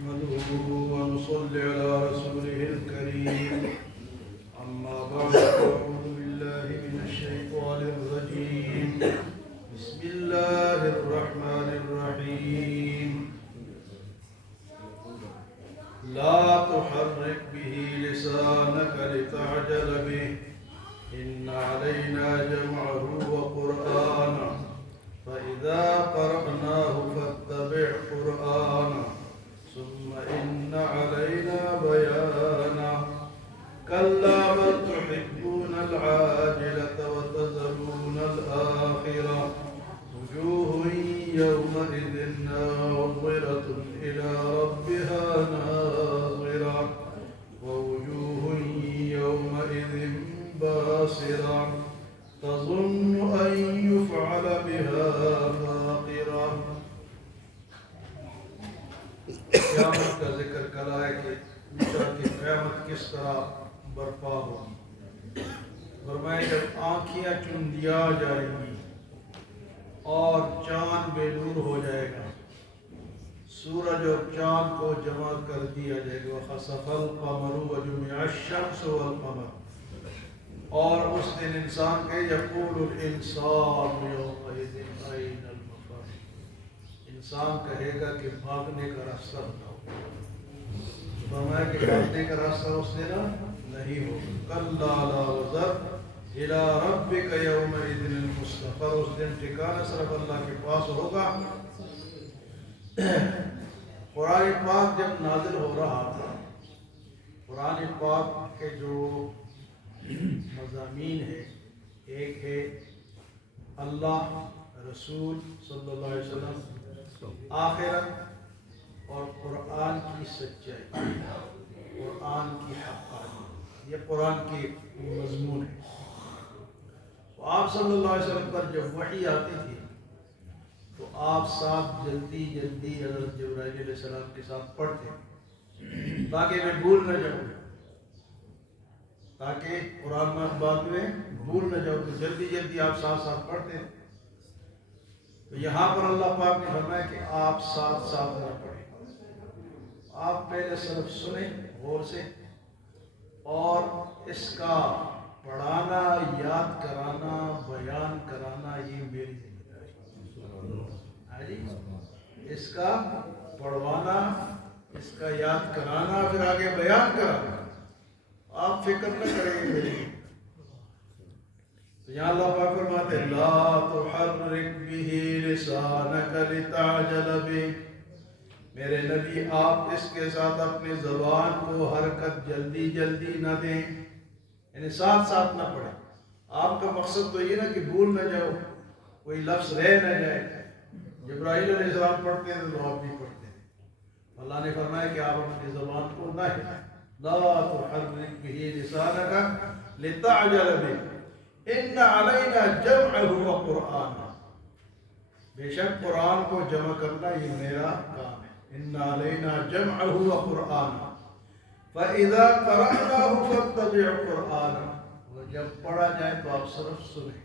نحمده ونصلي على رسوله الكريم أما بعد أعوذ بالله من الشيطان الرجيم بسم الله الرحمن الرحيم لا تحرك به لسانك لتعجل به إن علينا جمعه وقرآنه فإذا قرأناه فاتبع قرآنه ثم إن علينا بيانه كلا بل تحبون العاجلة وتذرون الآخرة وجوه يومئذ ناظرة إلى ربها ناظرة ووجوه يومئذ باسرة تظن أن يفعل بها فاقرة. قیامت کا ذکر کرا ہے کہ پوچھا کہ قیامت کس طرح برپا ہوگی. فرمایا جب آنکھیاں چن دیا جائیں گی اور چاند بے نور ہو جائے گا, سورج اور چاند کو جمع کر دیا جائے گا. وَخَسَفَ الْقَمَرُ وَجُمِعَ الشَّمْسُ وَالْقَمَرُ, اور اس دن انسان کے یقول الانسان یومئذ أَيْنَ الْمَفَرُّ, انسان کہے گا کہ بھاگنے کا راستہ بتاؤ. فرمایا کہ بھاگنے کا راستہ اس دن نہیں ہوگا. کَلَّا لَا وَزَرَ إِلَىٰ رَبِّكَ يَوْمَئِذٍ الْمُسْتَقَرُّ, اس دن ٹھکانہ صرف اللہ کے پاس ہوگا. قرآن پاک جب نازل ہو رہا تھا, قرآن پاک کے جو مضامین ہے, ایک ہے اللہ, رسول صلی اللہ علیہ وسلم, آخرت اور قرآن کی سچائی, قرآن کی حقانیت. یہ قرآن کے مضمون ہے. تو آپ صلی اللہ علیہ وسلم پر جب وحی آتی تھی تو آپ ساتھ جلدی حضرت جبرائیل علیہ السلام کے ساتھ پڑھتے تاکہ میں بھول نہ جاؤں, تاکہ قرآن بعد میں بھول نہ جاؤں. تو جلدی آپ ساتھ پڑھتے. تو یہاں پر اللہ پاک نے فرمایا کہ آپ ساتھ نہ پڑھیں, آپ پہلے صرف سنیں غور سے, اور اس کا پڑھانا, یاد کرانا, بیان کرانا یہ میری ذمہ داری. اس کا پڑھوانا, اس کا یاد کرانا, پھر آگے بیان کرانا, آپ فکر نہ کریں گے. تو یہاں اللہ پاک فرماتے ہیں لا تحرک به لسانک لتعجل به, میرے نبی آپ اس کے ساتھ اپنی زبان کو حرکت جلدی نہ دیں, یعنی ساتھ نہ پڑھیں. آپ کا مقصد تو یہ نا کہ بھول نہ جاؤ, کوئی لفظ رہ نہ جائے. جبرائیل علیہ السلام پڑھتے ہیں تو آپ بھی پڑھتے ہیں. اللہ نے فرمایا کہ آپ اپنی زبان کو نہ ہلائیں. لا تحرک به لسانک لتعجل به ان علینا جمعہ وقرآنہ, بے شک قرآن کو جمع کرنا یہ میرا کام ہے. ان علینا جمعہ وقرآنہ فاذا قرأناہ فاتبع قرآنہ, اور جب پڑھا جائے تو آپ صرف سنیں,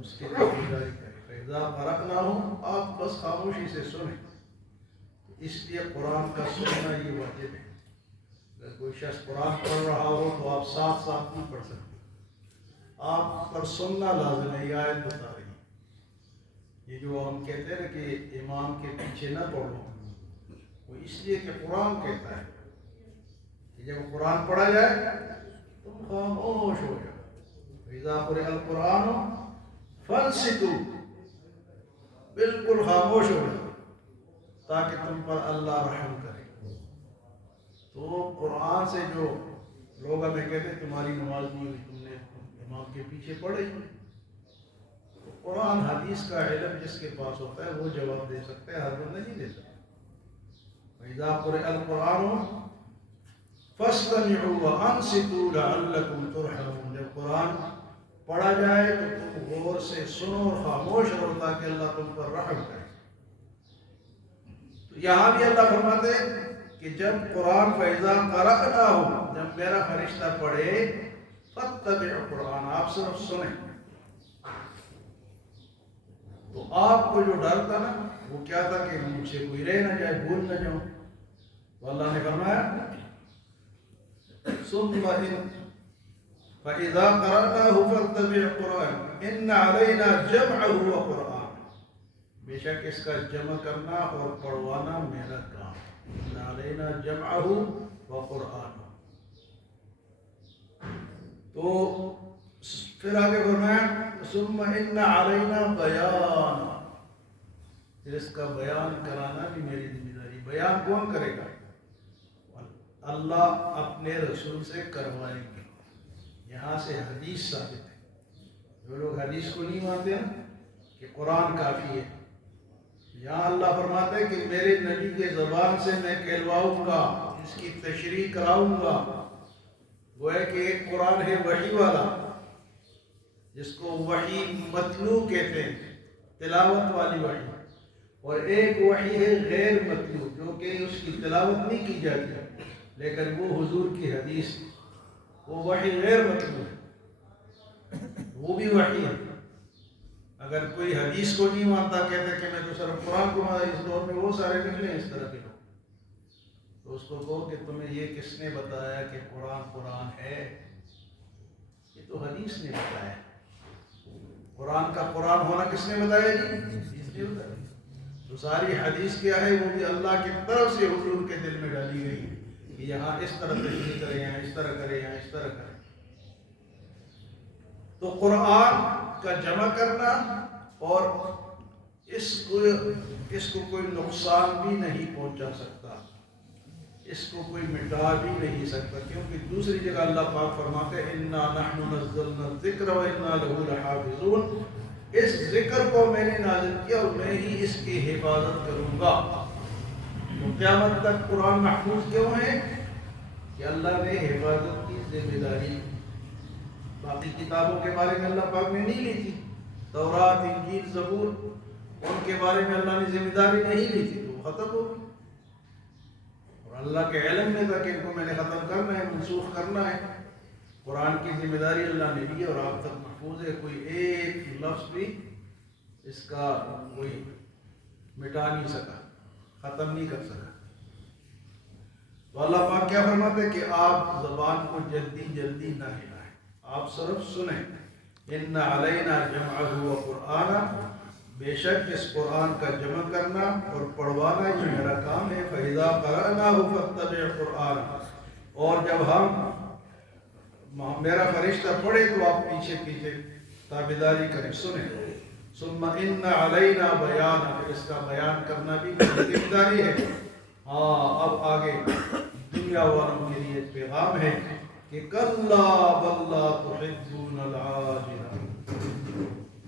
اس کے تابعداری کریں. فاذا قرأناہ, آپ بس خاموشی سے سنیں. اس لیے قرآن کا سننا یہ واجب ہے. اگر کوئی شخص قرآن پڑھ رہا ہو تو آپ ساتھ نہیں پڑھ سکتے, آپ پر سننا لازم ہے. یہ آیت بتا رہی ہے. یہ جو ہم کہتے ہیں کہ امام کے پیچھے نہ پڑھو, وہ اس لیے کہ قرآن کہتا ہے کہ جب قرآن پڑھا جائے تم خاموش ہو جاؤ. اذا قرئ القرآن فانصتوا, بالکل خاموش ہو جاؤ تاکہ تم پر اللہ رحم کرے. تو قرآن سے جو لوگ ہمیں کہتے ہیں تمہاری نماز نہیں ہوئی, تم نے امام کے پیچھے پڑھے. قرآن حدیث کا علم جس کے پاس ہوتا ہے وہ جواب دے سکتا ہے, ہر بندہ نہیں دے سکتا. وَإِذَا قُرِئَ الْقُرْآنُ فَاسْتَمِعُوا وَأَنصِتُوا لَعَلَّكُمْ تُرْحَمُونَ, جب قرآن پڑھا جائے تو تم غور سے سنو اور خاموش رہو تاکہ اللہ تم پر رحم کرے. تو یہاں بھی اللہ فرماتے ہیں کہ جب قرآن فَإِذَا قَرَأْنَاهُ, جب میرا فرشتہ پڑھے, فَاتَّبِعْ قرآن, آپ صرف سنیں. تو آپ کو جو ڈر تھا نا وہ کیا تھا کہ مجھ سے کوئی رہ نہ جائے, بھول نہ جاؤں. تو اللہ نے فرمایا ثم فَإِذَا قَرَأْنَاهُ فَاتَّبِعْ قُرْآنَهُ إِنَّ عَلَيْنَا جَمْعَهُ وَقُرْآنَهُ، بے شک اس کا جمع کرنا اور پڑھوانا میرا کام. إِنَّ عَلَيْنَا جَمْعَهُ وَقُرْآنَهُ. تو پھر آگے فرمایا ثُمَّ إِنَّ عَلَيْنَا بَيَانَ، پھر اس کا بیان کرانا بھی میری ذمہ داری. بیان کون کرے گا؟ اللہ اپنے رسول سے کروائیں گے. یہاں سے حدیث ثابت ہے. جو لوگ حدیث کو نہیں مانتے ہیں کہ قرآن کافی ہے، یہاں اللہ فرماتا ہے کہ میرے نبی کے زبان سے میں کہلواؤں گا، اس کی تشریح کراؤں گا. وہ ہے کہ ایک قرآن ہے وحی والا، جس کو وحی متلو کہتے ہیں، تلاوت والی وحی، اور ایک وحی ہے غیر متلو، جو کہ اس کی تلاوت نہیں کی جاتی لیکن وہ حضور کی حدیث، وہ وحی غیر متلو ہے، وہ بھی وحی ہے. اگر کوئی حدیث کو نہیں مانتا، کہتا ہے کہ میں تو صرف قرآن کو مانتا، اس دور میں وہ سارے نکلے ہیں اس طرح کے لوگ، تو اس کو کہو کہ تمہیں یہ کس نے بتایا کہ قرآن ہے؟ یہ تو حدیث نے بتایا. قرآن کا قرآن ہونا کس نے بتایا جی؟ حدیث نے بتایا. تو ساری حدیث کیا ہے؟ وہ بھی اللہ کی طرف سے حضور کے دل میں ڈالی گئی کہ یہاں اس طرح تشریح کریں، یہاں اس طرح کریں، یہاں اس طرح کریں. تو قرآن کا جمع کرنا، اور اس کو کوئی نقصان بھی نہیں پہنچا سکتا، اس کو کوئی مٹا بھی نہیں سکتا، کیونکہ دوسری جگہ اللہ پاک فرماتے ہیں اِنَّا نَحْنُ نَزَّلْنَا الذِّكْرَ وَإِنَّا لَهُ لَحَافِظُونَ. اس ذکر کو میں نے نازل کیا اور میں ہی اس کی حفاظت کروں گا. تو قیامت تک قرآن محفوظ کیوں ہے؟ کہ اللہ نے حفاظت کی ذمہ داری. باقی کتابوں کے بارے میں اللہ پاک نے نہیں لی تھی، تورات، انجیل، زبور، ان کے بارے میں اللہ نے ذمہ داری نہیں لی تھی، تو وہ ختم ہو گئی. اور اللہ کے علم میں تھا کہ ان کو میں نے ختم کرنا ہے، منسوخ کرنا ہے. قرآن کی ذمہ داری اللہ نے لی اور آپ تک محفوظ ہے. کوئی ایک لفظ بھی اس کا کوئی مٹا نہیں سکا، ختم نہیں کر سکا. تو اللہ پاک کیا فرماتے ہیں کہ آپ زبان کو جلدی جلدی نہ ہلائیں، آپ صرف سنیں. اِنَّ عَلَيْنَا جَمْعَهُ وَقُرْآنَهُ، بے شک اس قرآن کا جمع کرنا اور پڑھوانا یہ میرا کام ہے. فَإِذَا قَرَأْنَاهُ فَاتَّبِعْ قُرْآنَهُ، اور جب ہم میرا فرشتہ پڑھے تو آپ پیچھے پیچھے تابعداری کریں، سنیں. ثُمَّ إِنَّ عَلَيْنَا بَيَانَهُ، پھر اس کا بیان کرنا بھی میری ذمہ داری ہے. ہاں، اب آگے دنیا والوں کے لیے پیغام ہے کہ کَلَّا بَل لَا تُحِبُّونَ الْعَاجِلَةَ،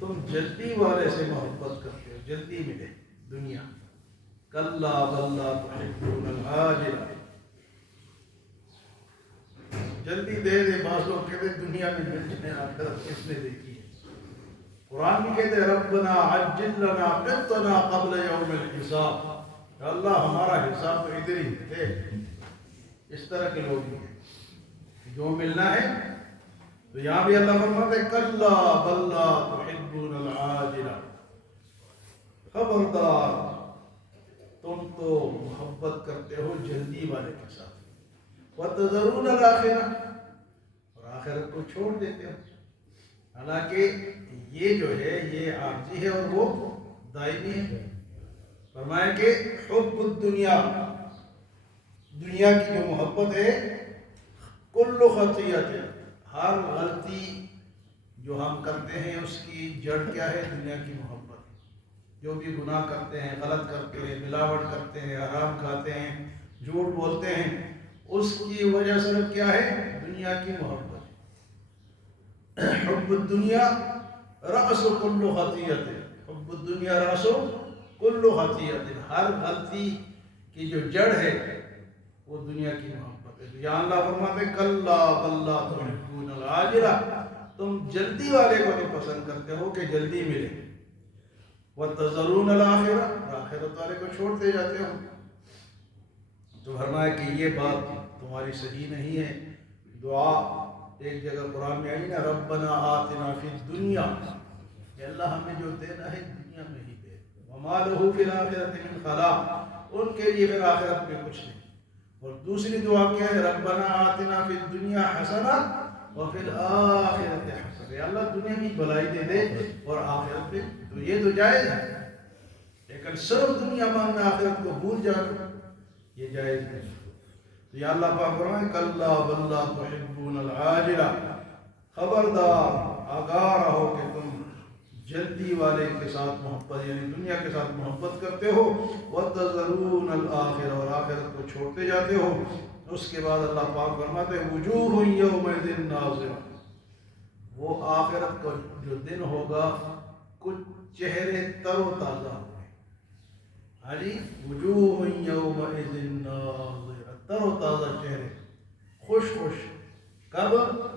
تم جلدی والے سے محبت کرتے ہو، جلدی ملے دنیا. کَلَّا بَل لَا تُحِبُّونَ الْعَاجِلَةَ، جلدی دے دے. بعض لوگ کہتے ہیں دنیا میں مل جائے، آخرت کس نے دیکھی ہے؟ قرآن بھی کہتے ہیں ربنا عجل لنا قطنا قبل یوم الحساب، اللہ ہمارا حساب تو ادھر ہی ہے. اس طرح کے لوگ ہیں جو ملنا ہے. تو یہاں بھی اللہ فرماتے ہیں کلا بل لا تحبون العاجلہ، خبردار تم تو محبت کرتے ہو جلدی والے کے ساتھ. وَتَذَرُونَ الْآخِرَةَ، اور آخرت کو چھوڑ دیتے ہو. حالانکہ یہ جو ہے یہ عارضی ہے اور وہ دائمی ہے. فرمائیں کہ حب الدنیا، دنیا کی جو محبت ہے، کل خطیئت، ہر غلطی جو ہم کرتے ہیں اس کی جڑ کیا ہے؟ دنیا کی محبت. جو بھی گناہ کرتے ہیں، غلط کرتے ہیں، ملاوٹ کرتے ہیں، حرام کھاتے ہیں، جھوٹ بولتے ہیں، اس کی وجہ صرف کیا ہے؟ دنیا کی محبت. حب الدنیا رأس کل خطیئت، حب الدنیا رأس کل خطیئت، ہر غلطی کی جو جڑ ہے وہ دنیا کی محبت ہے. یہاں اللہ فرماتے ہیں کلا بل لا تحبون العاجلہ، تم جلدی والے کو تو پسند کرتے ہو کہ جلدی ملے. وَتَذَرُونَ الْآخِرَةَ، آخرت والے کو چھوڑتے جاتے ہو. تو فرمایا کہ یہ بات تمہاری صحیح نہیں ہے. دعا ایک جگہ قرآن میں آئی نا ربنا آتنا فی الدنیا، کہ اللہ ہمیں جو دینا ہے دنیا میں ہی دے. وما لہ فی الآخرۃ من خلاق، ان کے لیے پھر آخرت میں کچھ نہیں. اور دوسری دعا کیا ہے؟ ربنا آتنا فی الدنیا حسنہ وفی الآخرۃ حسنہ، یا اللہ دنیا کی بھلائی دے دے اور آخرت میں، تو یہ تو جائز ہے، لیکن صرف دنیا مانگنا آخرت کو بھول جانا یہ جائز نہیں۔ تو یا اللہ پاک فرمائے کلا بل لا تحبون العاجلہ، خبردار آگاہ رہو کہ تم جلدی والے کے ساتھ محبت، یعنی دنیا کے ساتھ محبت کرتے ہو، وَتَذَرُونَ الْآخِرَةَ، اور آخرت کو چھوڑتے جاتے ہو۔ اس کے بعد اللہ پاک فرماتے ہیں وجوہ یومئذ ناظرہ، وہ آخرت کا جو دن ہوگا کچھ چہرے تر و تازہ ہوں گے۔ ہاں جی، وجوہ یومئذ ناظرہ، تر و تازہ چہرے، خوش خوش، کب؟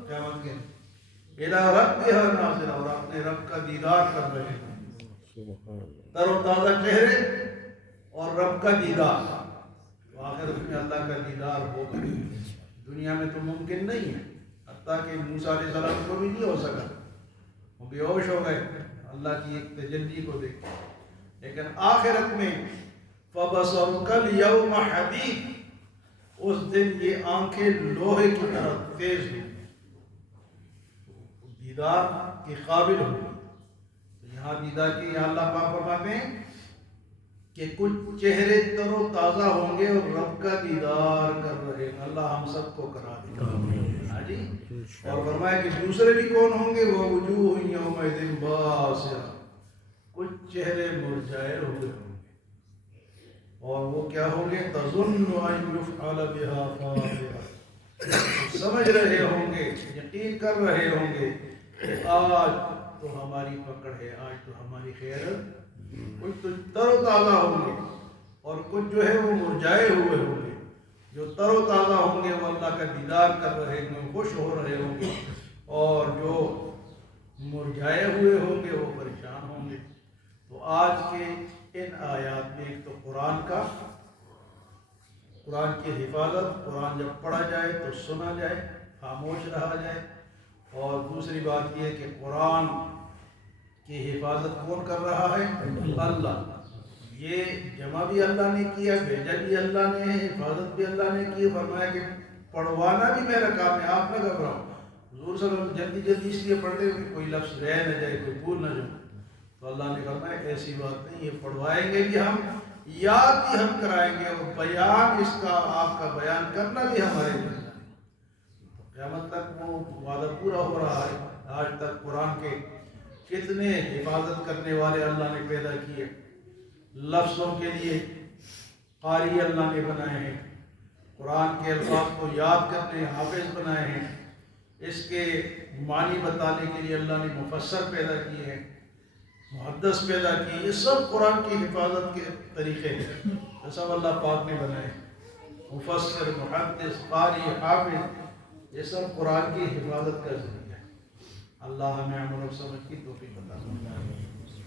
قیامت کے الی ربہا ناظرہ، اور اپنے رب کا دیدار کر رہے ہیں، تر و تازہ چہرے اور رب کا دیدار۔ تو آخرت میں اللہ کا دیدار ہوگا، دنیا میں تو ممکن نہیں ہے، حتیٰ کہ موسیٰ علیہ السلام کو بھی نہیں ہو سکا، وہ بے ہوش ہو گئے اللہ کی ایک تجلی کو دیکھ، لیکن آخرت میں فَبَصَرُكَ الْيَوْمَ حَدِيدٌ، اس دن یہ آنکھیں لوہے کی طرح تیز ہوں، دیدار کے قابل ہو۔ یہاں دیدار کی یہاں اللہ پاک فرماتے ہیں کہ کچھ چہرے تر و تازہ ہوں گے اور رب کا دیدار کر رہے ہیں، اللہ ہم سب کو کرا دے۔ ہاں جی، اور فرمایا کہ دوسرے بھی کون ہوں گے؟ وہ وجوہ یومئذ باسرہ، کچھ چہرے مرجھائے ہوئے ہوں گے، اور وہ کیا ہوں گے؟ تظن ان یفعل بہا فاقرہ، سمجھ رہے ہوں گے، یقین کر رہے ہوں گے کہ آج تو ہماری پکڑ ہے، آج تو ہماری خیر، کچھ تو تر و تازہ ہوں گے اور کچھ جو ہے وہ مرجھائے ہوئے ہوں گے۔ جو تر و تازہ ہوں گے وہ اللہ کا دیدار کر رہے ہوں گے، خوش ہو رہے ہوں گے، اور جو مرجھائے ہوئے ہوں گے وہ پریشان ہوں گے۔ تو آج کے ان آیات میں ایک تو قرآن کی حفاظت، قرآن جب پڑھا جائے تو سنا جائے، خاموش رہا جائے، اور دوسری بات یہ ہے کہ قرآن کی حفاظت کون کر رہا ہے؟ اللہ۔ یہ جمع بھی اللہ نے کیا، بھیجا بھی اللہ نے، حفاظت بھی اللہ نے کی، فرمایا کہ پڑھوانا بھی میرا کام ہے، آپ نہ گھبراؤ۔ حضور صلی اللہ علیہ وسلم جلدی جلدی اس لیے پڑھتے کہ کوئی لفظ رہ نہ جائے، کوئی بھول نہ جائے، تو اللہ نے فرمایا ایسی بات نہیں، یہ پڑھوائیں گے بھی ہم، یاد بھی ہم کرائیں گے، اور بیان اس کا، آپ کا بیان کرنا بھی ہمارے ذمہ ہے۔ قیامت تک وہ وعدہ پورا ہو رہا ہے۔ آج تک قرآن کے کتنے حفاظت کرنے والے اللہ نے پیدا کیے، لفظوں کے لیے قاری اللہ نے بنائے ہیں، قرآن کے الفاظ کو یاد کرنے حافظ بنائے ہیں، اس کے معنی بتانے کے لیے اللہ نے مفسر پیدا کیے ہیں، محدث پیدا کیے، یہ سب قرآن کی حفاظت کے طریقے ہیں، یہ سب اللہ پاک نے بنائے، مفسر، محدث، قاری، حافظ، یہ سب قرآن کی حفاظت کا ذریعہ ہے۔ اللہ ہمیں عمل و سمجھ کی توفیق عطا فرمائے۔